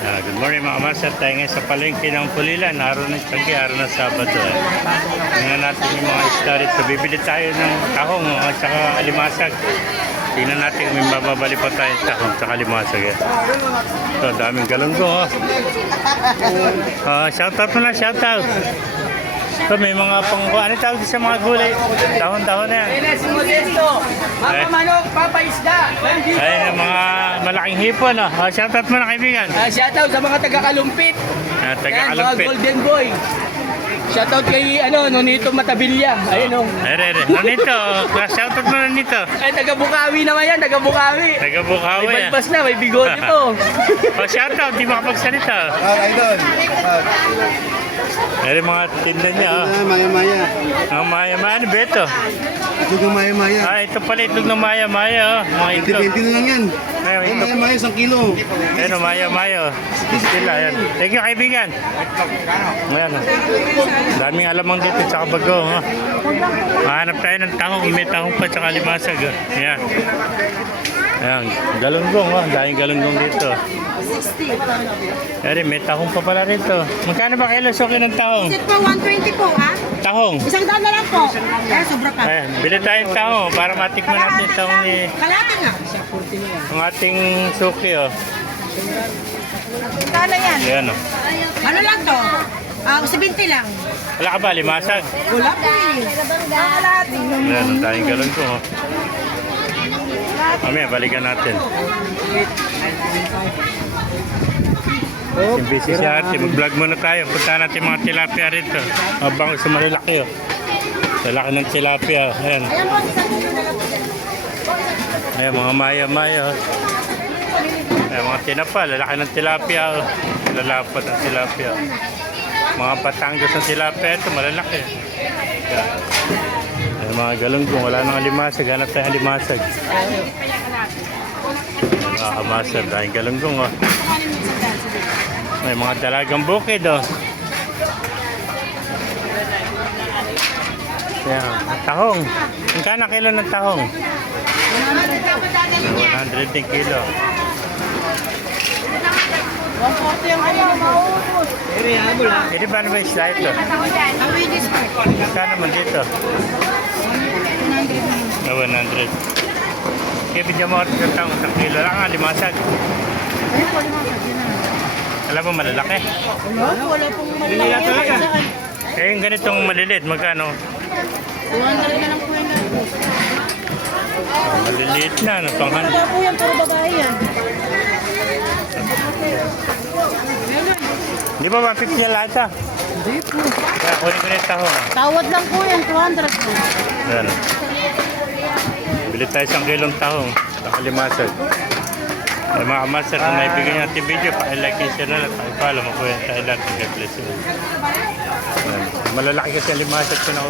Good morning mga master. Tayo ngayon sa palengke ng Pulilan. Araw ng Tiangge, araw ng Sabado. Tingnan natin yung mga isda rito. Bibili tayo ng tahong at saka alimasag. Tingnan natin kung may mababali pa tayo ng tahong at saka alimasag. Ito, daming galunggong. Shoutout mo na, shoutout. Ito, may mga pang... Ano tawag sa mga gulay? Dahon-dahon na yan. Mga manok, papaisda. Ayun ang mga malaking hipon. Shoutout mo na kaibigan. Shoutout sa mga taga-Kalumpit. Yan, mga Taga-Kalumpit. Golden Boy. Shoutout kay Nonito Matabilia. Ayun Nonito, shoutout mo na nito. Ay, taga-Bukawi naman yan, taga-Bukawi. Taga-Bukawi. May balbas na, may bigote to. Shoutout, di makapagsalita. Idol. Ayun mga tinda niya. Maya-maya. Ang maya-maya. Ano ba ito? Ito yung maya-maya. Ito pala itlog ng maya-maya. Mga itlog. 20 na lang yan. Ayun, Ay, itlog. maya-maya, 1 kilo. Ayun, maya-maya. Sila, ayan. Thank you, kaibigan. Ayan. Daming alamang dito, tsaka bago. Mahanap tayo ng tahong. May tahong pa, tsaka limasag. Ayan. Ayan. Galunggong. Daming galunggong dito. 60. Ayan, may tahong pa pala rito. Magkano ba kilo suki ng tahong? Set po, 120 po, ha? Tahong. Isang daan na lang po. Eh, sobra pa. Ayan, bili tayong tahong para matikman natin yung tahong ni Kalate nga. ang ating suki. Kala yan. Ayan o. Ano lang to? 70 lang. Wala ka ba, limasag? Wala po eh. Kalate. Ayan, ang daming galunggong. Mamaya, balikan natin. Busy si ate. Mag-vlog muna tayo. Punta natin mga tilapia rito. Habang sa malalaki. Lalaki ng tilapia. Ayan. Ayan, mga maya-maya. Ayan, mga tinapa. Lalaki ng tilapia. Lalapot ng tilapia. Mga patanggos ng tilapia. Ito, malalaki. Ayan. Ayan, mga galunggong. Wala nang alimasag. Hanap tayo alimasag. Mga kamasag. Dahil galunggong. May mga dalagang bukid. Ayan, tahong. Magkano kilo ng tahong? 100 din kilo. 140 ang ano, maubos. Pwede ba naman isla ito? Ang winis po. Magkano man dito? 100. Kaya bigyan mo ako ng tahong. 1 kilo lang. Limasag. Alam mo malalaki? Wala pong malaki. Eh, yung ganitong maliliit. Magkano? 200 na lang po yung ganito. Maliliit na. Panghan. Wala po yan, puro babae yan. Di ba 150 na lahat ah? Hindi po. Kaya kunin ko na yung tahong. Tawad lang po yan, 200 po. Ayan. Bili tayo 1 kilong tahong. Nakalimasag. Ay mga master, kung naibigay nyo natin video, pakilike and share na lang. Pakipalo, makuha tayo lahat. God bless you. Ayan. Malalaki kasi ang limasag ko na